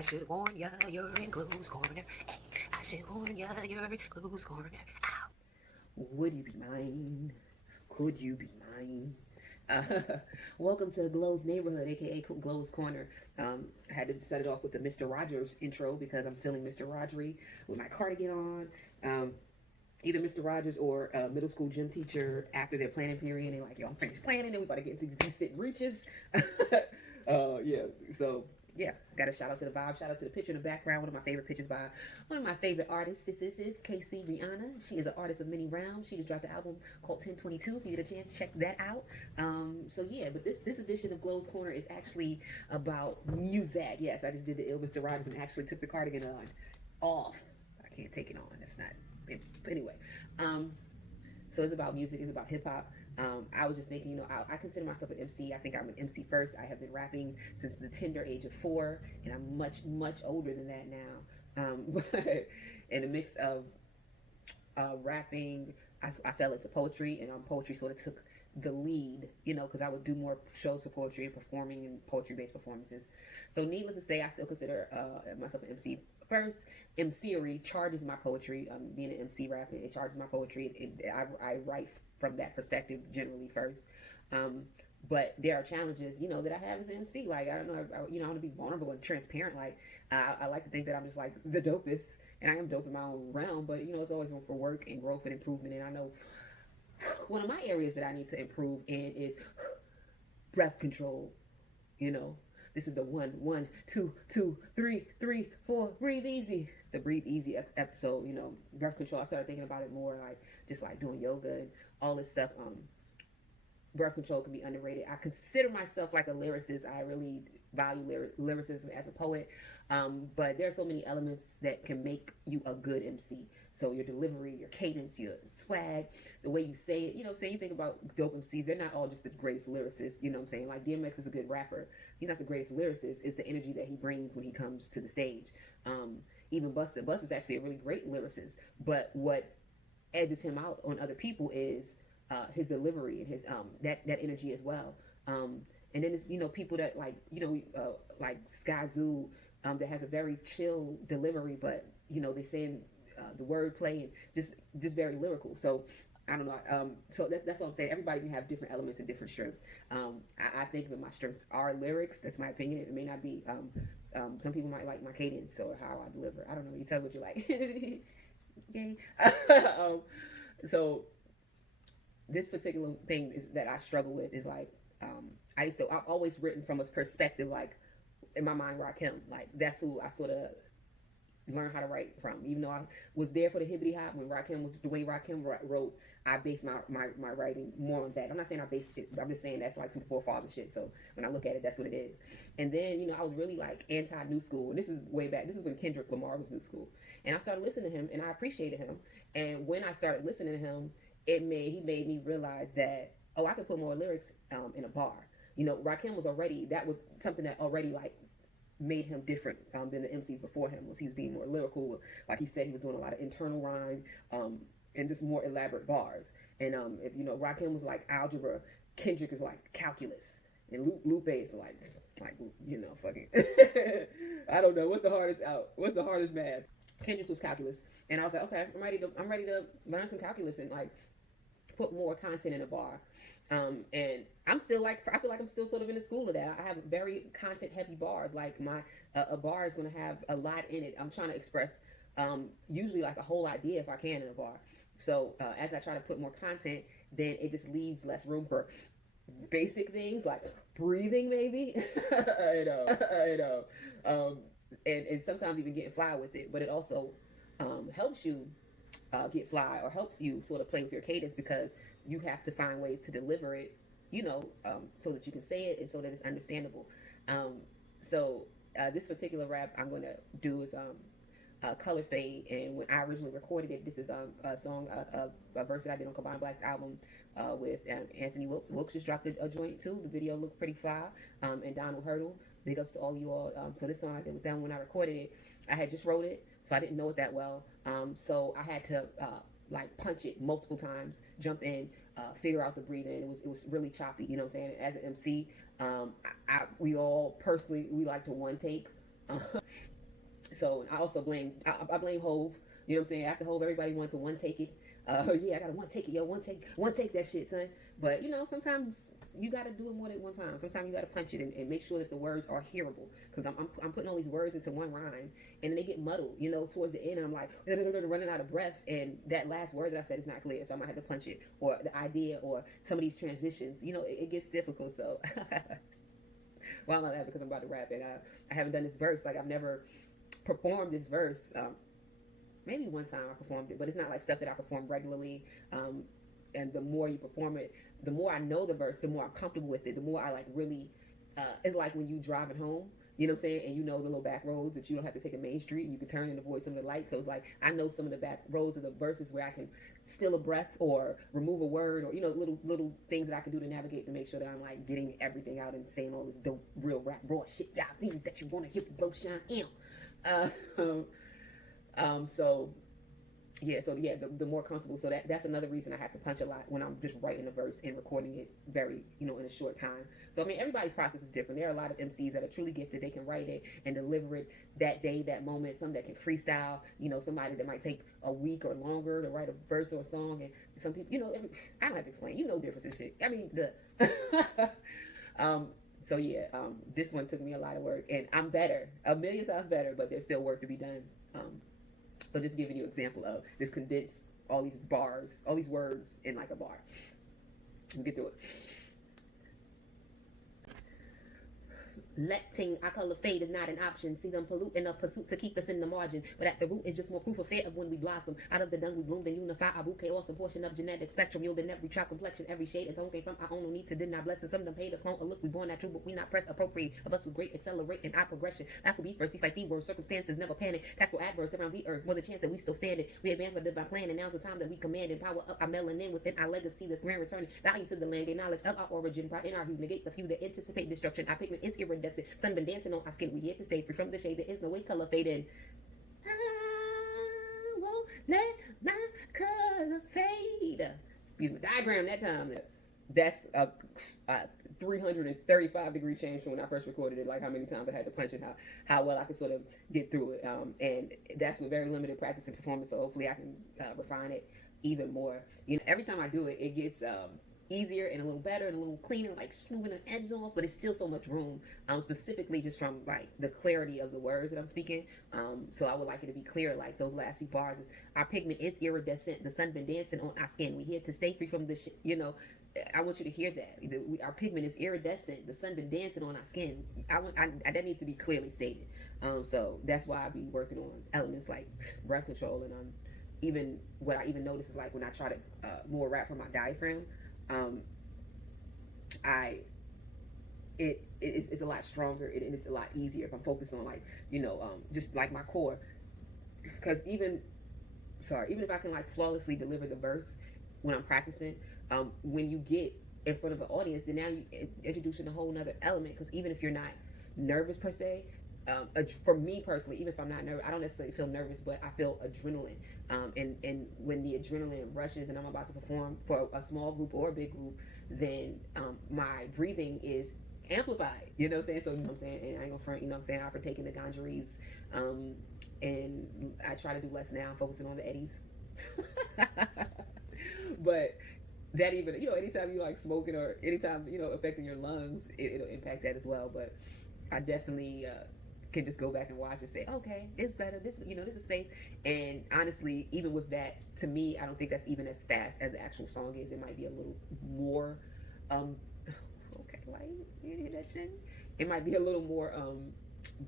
I should warn ya, you're in close corner. Hey, I should warn ya, you're in close corner. Ow. Would you be mine? Could you be mine? Uh, Welcome to Glow's neighborhood, aka Glow's corner. I had to set it off with the Mr. Rogers intro because I'm feeling Mr. Rogery with my cardigan on. Either Mr. Rogers or a middle school gym teacher after their planning period. They're like, yo, I'm finished planning and we about to get into these decent reaches. Yeah, so yeah, got a shout out to the vibe, shout out to the picture in the background, one of my favorite pictures by one of my favorite artists. This is KC Rihanna. She is an artist of many realms. She just dropped an album called 1022. If you get a chance, check that out. So yeah, but this edition of Glow's Corner is actually about music. Yes, I just did the ill Mr. Rogers and actually took the cardigan on off. I can't take it on. That's not. Anyway, so it's about music. It's about hip hop. I was just thinking, I consider myself an MC. I think I'm an MC first. I have been rapping since the tender age of 4, and I'm much, much older than that now. But in a mix of rapping, I fell into poetry, and poetry sort of took the lead, because I would do more shows for poetry and performing and poetry-based performances. So needless to say, I still consider myself an MC first. MCery charges my poetry. Being an MC rapping, it charges my poetry. I write from that perspective generally first. But there are challenges, that I have as an MC. Like, I don't know, I want to be vulnerable and transparent. Like, I like to think that I'm just like the dopest, and I am dope in my own realm. But it's always room for work and growth and improvement. And I know one of my areas that I need to improve in is breath control. This is the one, two, two, three, three, four. Breathe easy. The breathe easy episode. Breath control. I started thinking about it more, like just like doing yoga and all this stuff. Breath control can be underrated. I consider myself like a lyricist. I really value lyricism as a poet. But there are so many elements that can make you a good MC. So your delivery, your cadence, your swag, the way you say it. Say you think about dope MCs, they're not all just the greatest lyricists. You know what I'm saying? Like DMX is a good rapper. He's not the greatest lyricist. It's the energy that he brings when he comes to the stage. Even Busta. Busta's actually a really great lyricist. But what edges him out on other people is his delivery and his that energy as well. And then it's people that like Skyzoo, that has a very chill delivery, but they saying the wordplay and just very lyrical. So I don't know. So that's what I'm saying. Everybody can have different elements and different strengths. I think that my strengths are lyrics. That's my opinion. It may not be. Some people might like my cadence or how I deliver. I don't know. You tell me what you like. Yay. So this particular thing is that I struggle with is like I've always written from a perspective like in my mind Rakim, like that's who I sort of learned how to write from. Even though I was there for the hibbity hop when Rakim was the way Rakim wrote, I based my writing more on that. I'm not saying I based it, but I'm just saying that's like some forefather shit. So when I look at it, that's what it is. And then I was really like anti new school, and this is way back. This is when Kendrick Lamar was new school, and I started listening to him, and I appreciated him. And when I started listening to him, he made me realize that I could put more lyrics in a bar. Rakim that was something that already like made him different than the MCs before him. He was being more lyrical. Like he said, he was doing a lot of internal rhyme and just more elaborate bars. And if Rakim was like algebra, Kendrick is like calculus, and Lupe is like fucking. I don't know what's the hardest math. Kendrick was calculus, and I was like, okay, I'm ready to learn some calculus and like put more content in a bar. And I'm still like, I feel like I'm still sort of in the school of that. I have very content heavy bars. Like my a bar is going to have a lot in it. I'm trying to express usually like a whole idea if I can in a bar. So as I try to put more content, then it just leaves less room for basic things like breathing, maybe. I know. And sometimes even getting fly with it. But it also helps you get fly, or helps you sort of play with your cadence, because you have to find ways to deliver it, so that you can say it and so that it's understandable. So this particular rap I'm going to do is Color Fade, and when I originally recorded it, this is a song, a verse that I did on Combined Black's album with Anthony Wilkes. Wilkes just dropped a joint too. The video looked pretty fly, and Donald Hurdle. Big ups to all you all. So this song I did with them when I recorded it, I had just wrote it, so I didn't know it that well. So I had to like punch it multiple times, jump in, figure out the breathing. It was really choppy, you know what I'm saying? As an MC, we all personally, we like to one take So I also blame I blame Hove. You know what I'm saying? After Hove, everybody wants to one take it. Yeah, I gotta one take it, yo, one take that shit, son. But you know, sometimes you gotta do it more than one time. Sometimes you gotta punch it and make sure that the words are hearable. Because I'm putting all these words into one rhyme, and then they get muddled. You know, towards the end, and I'm like running out of breath, and that last word that I said is not clear, so I might have to punch it, or the idea, or some of these transitions. You know, it gets difficult. So, well, I'm not laughing because I'm about to rap, and I haven't done this verse. Like I've never performed this verse. Maybe one time I performed it, but it's not like stuff that I perform regularly. And the more you perform it, the more I know the verse, the more I'm comfortable with it, the more I like really. It's like when you driving home, you know what I'm saying, and you know the little back roads that you don't have to take a main street, and you can turn and avoid some of the lights. So it's like I know some of the back roads of the verses where I can steal a breath or remove a word, or you know little things that I can do to navigate to make sure that I'm like getting everything out and saying all this dope real rap raw shit that you want to hear from blow shine in. So yeah, the more comfortable. So that's another reason I have to punch a lot when I'm just writing a verse and recording it very, you know, in a short time. So I mean, everybody's process is different. There are a lot of MCs that are truly gifted. They can write it and deliver it that day, that moment. Some that can freestyle. You know, somebody that might take a week or longer to write a verse or a song. And some people, you know, I don't have to explain. You know, difference and shit. I mean, So yeah, this one took me a lot of work, and I'm better, a million times better, but there's still work to be done. So just giving you an example of this condensed all these bars, all these words in like a bar. We'll get through it. Letting our color fade is not an option. See them pollute in a pursuit to keep us in the margin. But at the root is just more proof of fear of when we blossom. Out of the dung we bloom, then unify our bouquet. Awesome portion of genetic spectrum. Yielding every tribe, complexion, every shade and tone came from our own. No need to deny blessings. Some of them paid a clone. A look we born that true, but we not press appropriate. Of us was great, accelerate in our progression. That's what we first. These like the words, circumstances never panic. That's what adverse around the earth. More the chance that we still standing. We advance by divine plan, and now's the time that we command and power up our melanin within our legacy. This grand returning value to the land, gain knowledge of our origin. Pride in our hue, negate the few that anticipate destruction. Our pigment is iridescent. Sun been dancing on our skin. We here to stay free from the shade. There is no way color fading. I won't let my color fade. Use my diagram that time. That's a 335-degree change from when I first recorded it. Like how many times I had to punch it, how well I could sort of get through it. And that's with very limited practice and performance. So hopefully I can refine it even more. You know, every time I do it, it gets easier and a little better and a little cleaner, like smoothing the edges off, but it's still so much room, specifically just from like the clarity of the words that I'm speaking. So I would like it to be clear, like those last few bars. Our pigment is iridescent. The sun been dancing on our skin. We here to stay free from the shit, you know. I want you to hear that. Our pigment is iridescent. The sun been dancing on our skin. That needs to be clearly stated. So that's why I be working on elements like breath control, and even what I even notice is like when I try to more rap from my diaphragm. It's a lot stronger and it's a lot easier if I'm focused on like, you know, just like my core. Because even if I can like flawlessly deliver the verse when I'm practicing, when you get in front of an audience, then now you introducing a whole nother element. Because even if you're not nervous per se, for me personally, even if I'm not nervous, I don't necessarily feel nervous, but I feel adrenaline. And when the adrenaline rushes and I'm about to perform for a small group or a big group, then my breathing is amplified. You know what I'm saying? So, you know what I'm saying? And I ain't gonna front, you know what I'm saying? I've been taking the ganjaris, and I try to do less now, focusing on the eddies. But that even, you know, anytime you like smoking or anytime, you know, affecting your lungs, it'll impact that as well. But I definitely can just go back and watch and say, okay, it's better. This, you know, this is space. And honestly, even with that, to me, I don't think that's even as fast as the actual song is. It might be a little more, okay, why you hear that chin? It might be a little more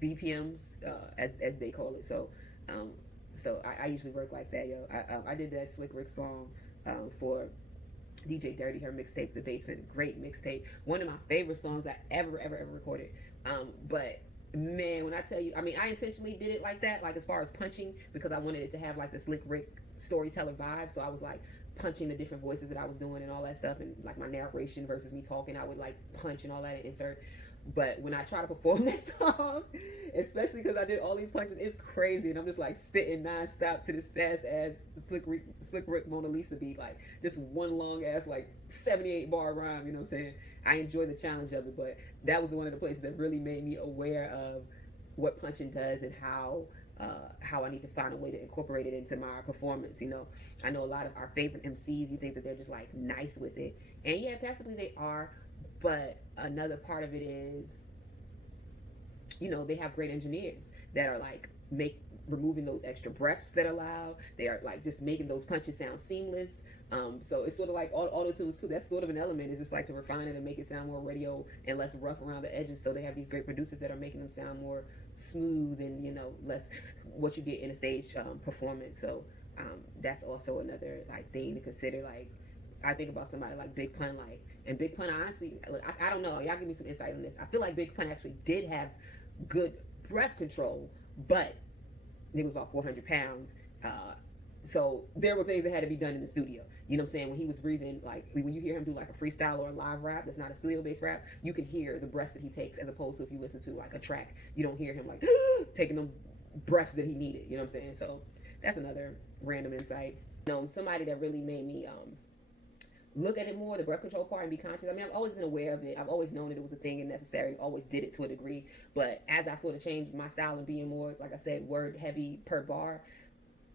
BPMs, as they call it. So, I usually work like that, yo. I did that Slick Rick song for DJ Dirty, her mixtape, The Basement. Great mixtape. One of my favorite songs I ever recorded. But man, when I tell you, I mean, I intentionally did it like that, like as far as punching, because I wanted it to have like the Slick Rick storyteller vibe. So I was like punching the different voices that I was doing and all that stuff, and like my narration versus me talking, I would like punch and all that and insert. But when I try to perform that song, especially because I did all these punches, it's crazy, and I'm just like spitting nonstop to this fast ass Slick Rick Mona Lisa beat, like just one long ass like 78 bar rhyme. You know what I'm saying? I enjoy the challenge of it, but that was one of the places that really made me aware of what punching does and how I need to find a way to incorporate it into my performance. You know, I know a lot of our favorite MCs. You think that they're just like nice with it, and yeah, passively they are. But another part of it is, you know, they have great engineers that are like make removing those extra breaths that are loud. They are like just making those punches sound seamless. So it's sort of like auto tunes too. That's sort of an element. It's just like to refine it and make it sound more radio and less rough around the edges. So they have these great producers that are making them sound more smooth and, you know, less what you get in a stage performance. So that's also another like thing to consider. Like I think about somebody like Big Pun, like, and Big Pun honestly, I don't know. Y'all give me some insight on this. I feel like Big Pun actually did have good breath control, but it was about 400 pounds. So there were things that had to be done in the studio. You know what I'm saying? When he was breathing, like when you hear him do like a freestyle or a live rap that's not a studio-based rap, you can hear the breaths that he takes, as opposed to if you listen to like a track, you don't hear him like taking them breaths that he needed. You know what I'm saying? So that's another random insight. You know, somebody that really made me look at it more, the breath control part, and be conscious. I mean, I've always been aware of it. I've always known that it was a thing and necessary, and always did it to a degree. But as I sort of changed my style and being more, like I said, word heavy per bar,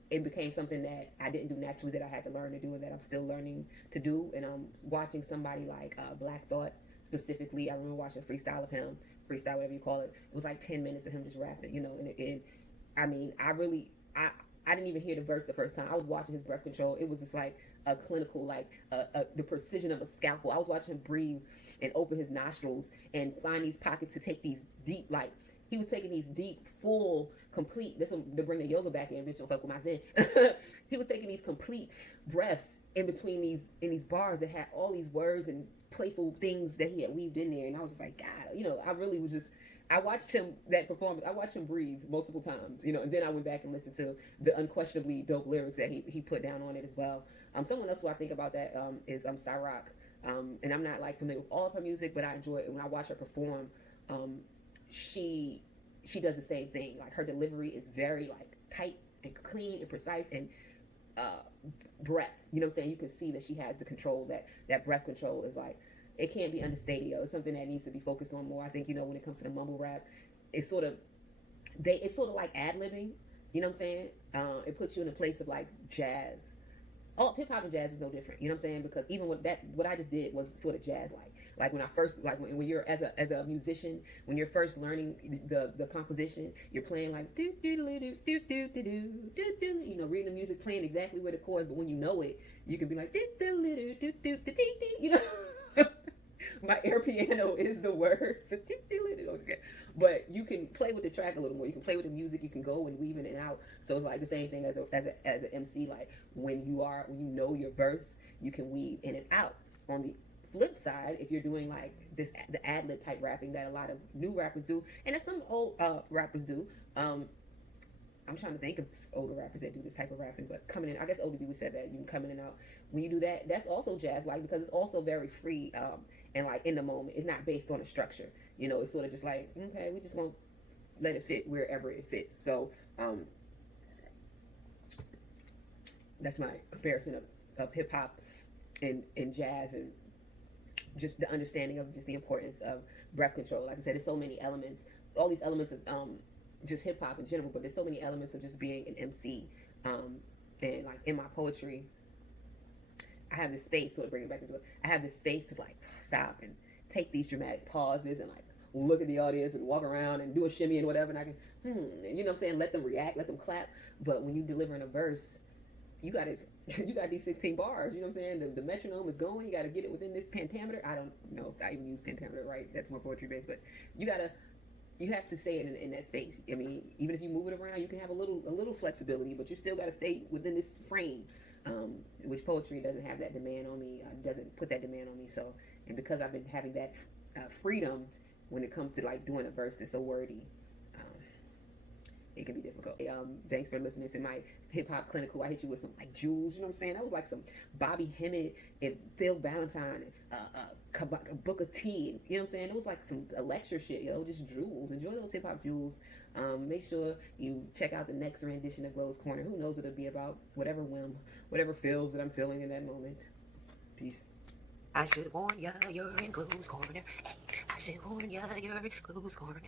it became something that I didn't do naturally, that I had to learn to do, and that I'm still learning to do. And watching somebody like Black Thought specifically, I remember watching a freestyle of him, freestyle, whatever you call it. It was like 10 minutes of him just rapping, you know. And I mean, I didn't even hear the verse the first time. I was watching his breath control. It was just like a clinical, like the precision of a scalpel. I was watching him breathe and open his nostrils and find these pockets to take these deep, like, he was taking these deep, full, complete, this will to bring the yoga back in, bitch, don't fuck with my zen. He was taking these complete breaths in between these bars that had all these words and playful things that he had weaved in there. And I was just like, God, you know, I really was just, I watched him, that performance, I watched him breathe multiple times, you know, and then I went back and listened to the unquestionably dope lyrics that he put down on it as well. Someone else who I think about that is Cyrock. And I'm not like familiar with all of her music, but I enjoy it. When I watch her perform, she does the same thing. Like her delivery is very like tight and clean and precise, and breath. You know what I'm saying? You can see that she has the control. That breath control is like, it can't be understated. It's something that needs to be focused on more. I think, you know, when it comes to the mumble rap, it's sort of like ad-libbing. You know what I'm saying? It puts you in a place of like jazz. Oh, hip hop and jazz is no different. You know what I'm saying? Because even with that, what I just did was sort of jazz like. Like when I first, like when you're as a musician, when you're first learning the composition, you're playing like do do do do do do do do do, you know, reading the music, playing exactly where the chords. But when you know it, you can be like do do do do do do, you know. My air piano is the words, but you can play with the track a little more. You can play with the music. You can go and weave in and out. So it's like the same thing as an MC. Like when you know your verse, you can weave in and out. On the flip side, if you're doing like the ad lib type rapping that a lot of new rappers do, and that some old rappers do. I'm trying to think of older rappers that do this type of rapping, but coming in, I guess ODB, we said that you can come in and out. When you do that, that's also jazz like, because it's also very free and like in the moment. It's not based on a structure. You know, it's sort of just like, okay, we just won't let it fit wherever it fits. So that's my comparison of hip hop and jazz, and just the understanding of just the importance of breath control. Like I said, there's so many elements, all these elements of just hip hop in general, but there's so many elements of just being an MC. And like in my poetry, I have this space, so to bring it back into it, I have this space to like stop and take these dramatic pauses and like look at the audience and walk around and do a shimmy and whatever, and I can, you know what I'm saying, let them react, let them clap. But when you deliver in a verse, you got these 16 bars, you know what I'm saying? The metronome is going, you got to get it within this pentameter. I don't know if I even use pentameter right, that's more poetry based, but you have to stay in that space. I mean, even if you move it around, you can have a little flexibility, but you still got to stay within this frame, which poetry doesn't have that demand on me, doesn't put that demand on me. So, and because I've been having that freedom when it comes to like doing a verse that's so wordy, it can be difficult. Thanks for listening to my hip hop clinical. I hit you with some like jewels, you know what I'm saying? That was like some Bobby Hemmett and Phil Valentine and Booker T, and, you know what I'm saying? It was like some lecture shit, yo, just jewels. Enjoy those hip hop jewels. Make sure you check out the next rendition of Glow's Corner. Who knows what it'll be about? Whatever feels that I'm feeling in that moment. Peace. I should warn ya, you're in Glow's Corner. I should warn ya, you're in Glow's Corner.